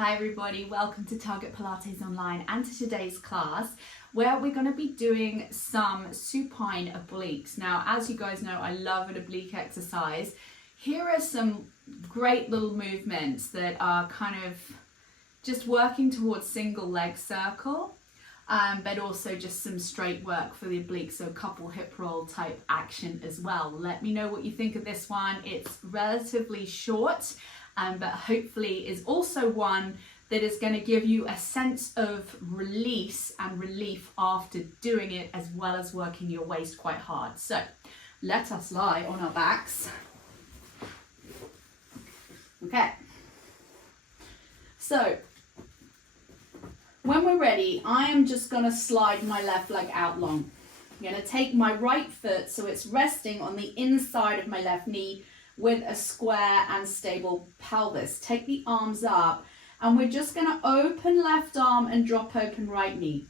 Hi everybody, welcome to Target Pilates Online and to today's class where we're going to be doing some supine obliques. Now, as you guys know, I love an oblique exercise. Here are some great little movements that are kind of just working towards single leg circle, but also just some straight work for the obliques, so a couple hip roll type action as well. Let me know what you think of this one. It's relatively short, but hopefully is also one that is going to give you a sense of release and relief after doing it, as well as working your waist quite hard. So let us lie on our backs. Okay, so when we're ready, I am just going to slide my left leg out long. I'm going to take my right foot so it's resting on the inside of my left knee with a square and stable pelvis. Take the arms up and we're just going to open left arm and drop open right knee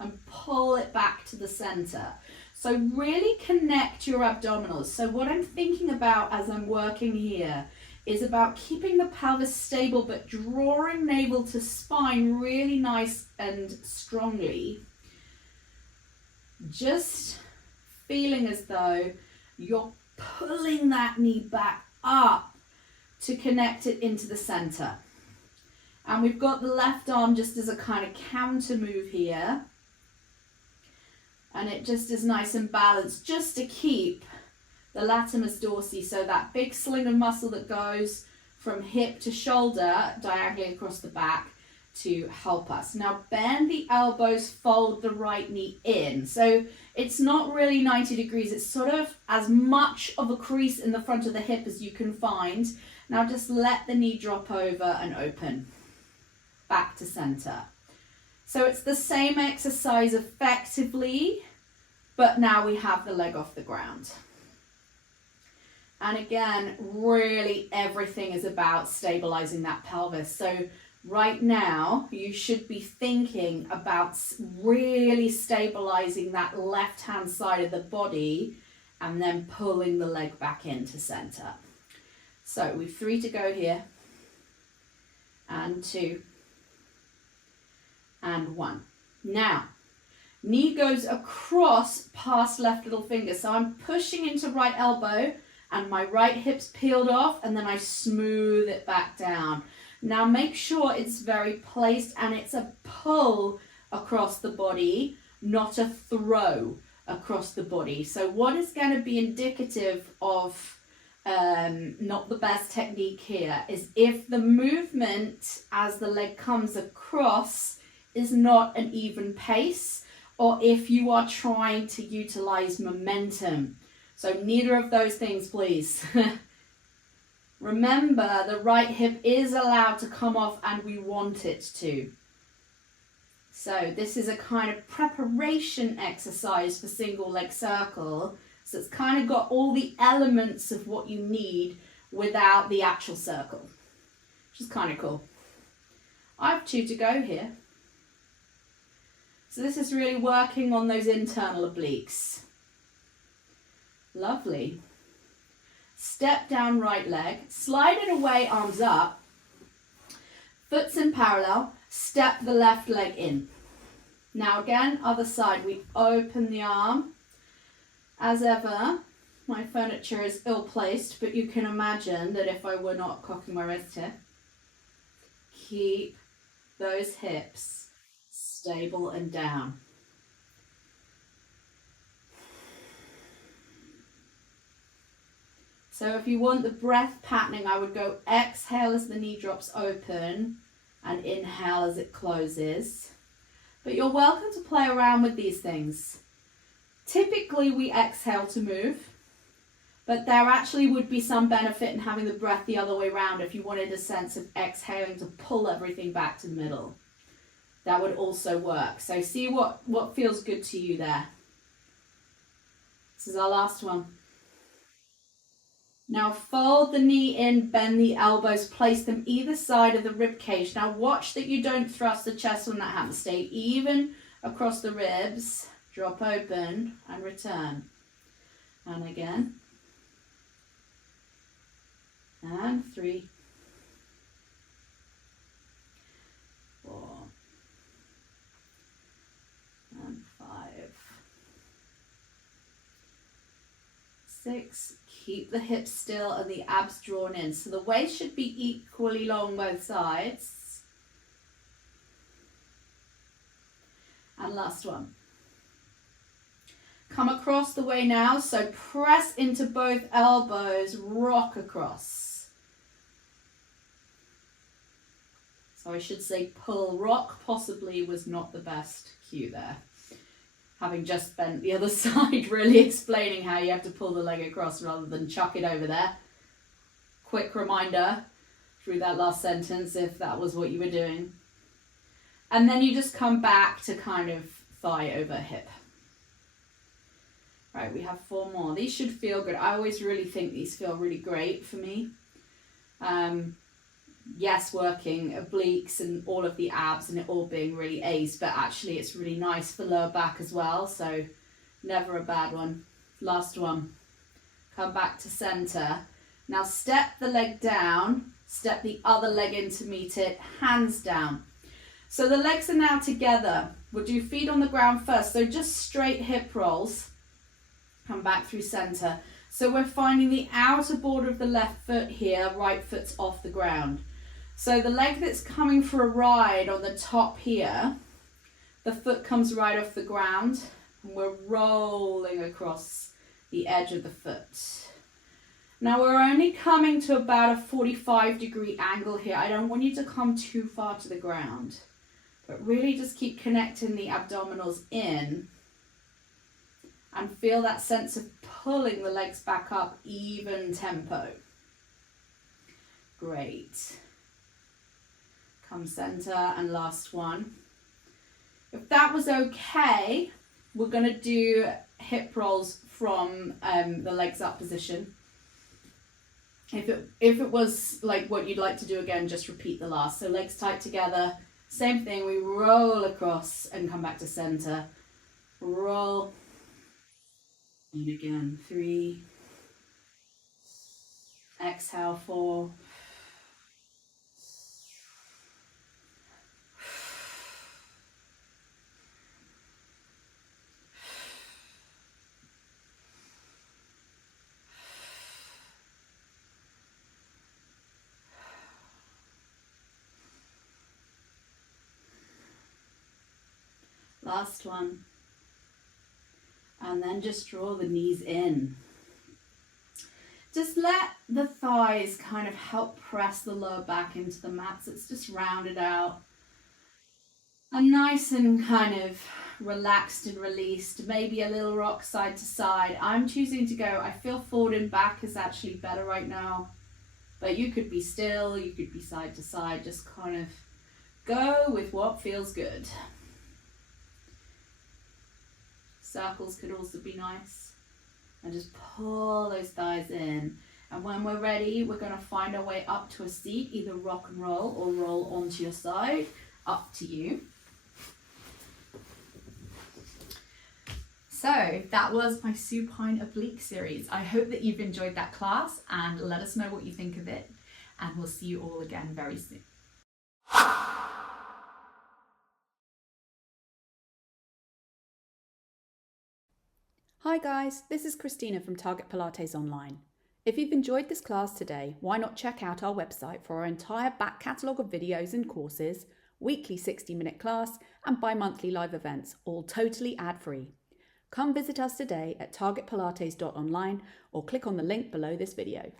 and pull it back to the center. So really connect your abdominals. So what I'm thinking about as I'm working here is about keeping the pelvis stable but drawing navel to spine really nice and strongly. Just feeling as though you're pulling that knee back up to connect it into the center. And we've got the left arm just as a kind of counter move here. And it just is nice and balanced just to keep the latissimus dorsi, so that big sling of muscle that goes from hip to shoulder diagonally across the back, to help us. Now bend the elbows, fold the right knee in. So it's not really 90 degrees, it's sort of as much of a crease in the front of the hip as you can find. Now just let the knee drop over and open, back to center. So it's the same exercise effectively, but now we have the leg off the ground. And again, really everything is about stabilizing that pelvis. So right now, you should be thinking about really stabilizing that left-hand side of the body and then pulling the leg back into center. So we've 3 to go here, and 2, and 1. Now, knee goes across past left little finger. So I'm pushing into right elbow and my right hip's peeled off, and then I smooth it back down. Now make sure it's very placed and it's a pull across the body, not a throw across the body. So what is going to be indicative of not the best technique here is if the movement as the leg comes across is not an even pace, or if you are trying to utilize momentum. So neither of those things, please. Remember, the right hip is allowed to come off and we want it to. So this is a kind of preparation exercise for single leg circle. So it's kind of got all the elements of what you need without the actual circle, which is kind of cool. I have 2 to go here. So this is really working on those internal obliques. Lovely. Step down right leg, slide it away, arms up, foot's in parallel, step the left leg in. Now again, other side, we open the arm. As ever, my furniture is ill-placed, but you can imagine that if I were not cocking my wrist here, keep those hips stable and down. So if you want the breath patterning, I would go exhale as the knee drops open and inhale as it closes. But you're welcome to play around with these things. Typically we exhale to move, but there actually would be some benefit in having the breath the other way around if you wanted a sense of exhaling to pull everything back to the middle. That would also work. So see what feels good to you there. This is our last one. Now fold the knee in, bend the elbows, place them either side of the rib cage. Now watch that you don't thrust the chest when that happens. Stay even across the ribs, drop open and return. And again. And 3. 6. Keep the hips still and the abs drawn in. So the waist should be equally long both sides. And last one. Come across the way now. So press into both elbows, rock across. So I should say pull. Rock possibly was not the best cue there. Having just bent the other side, really explaining how you have to pull the leg across rather than chuck it over there. Quick reminder through that last sentence if that was what you were doing. And then you just come back to kind of thigh over hip. Right, we have 4 more. These should feel good. I always really think these feel really great for me. Yes, working obliques and all of the abs and it all being really ace, but actually it's really nice for lower back as well, so never a bad one. Last one. Come back to center. Now step the leg down, step the other leg in to meet it, hands down. So the legs are now together. We'll do feet on the ground first, so just straight hip rolls. Come back through center. So we're finding the outer border of the left foot here, right foot's off the ground. So the leg that's coming for a ride on the top here, the foot comes right off the ground and we're rolling across the edge of the foot. Now we're only coming to about a 45-degree angle here. I don't want you to come too far to the ground, but really just keep connecting the abdominals in and feel that sense of pulling the legs back up, even tempo. Great. Come center and last one. If that was okay, we're going to do hip rolls from the legs up position. If it was like what you'd like to do again, just repeat the last. So legs tight together, same thing, we roll across and come back to center. Roll. And again, 3. Exhale, 4. Last one. And then just draw the knees in. Just let the thighs kind of help press the lower back into the mat. So it's just rounded out. And nice and kind of relaxed and released. Maybe a little rock side to side. I'm choosing to go, I feel forward and back is actually better right now. But you could be still, you could be side to side. Just kind of go with what feels good. Circles could also be nice. And just pull those thighs in. And when we're ready, we're going to find our way up to a seat, either rock and roll or roll onto your side. Up to you. So that was my supine oblique series. I hope that you've enjoyed that class and let us know what you think of it. And we'll see you all again very soon. Hi guys, this is Christina from Target Pilates Online. If you've enjoyed this class today, why not check out our website for our entire back catalogue of videos and courses, weekly 60-minute class and bi-monthly live events, all totally ad-free. Come visit us today at targetpilates.online or click on the link below this video.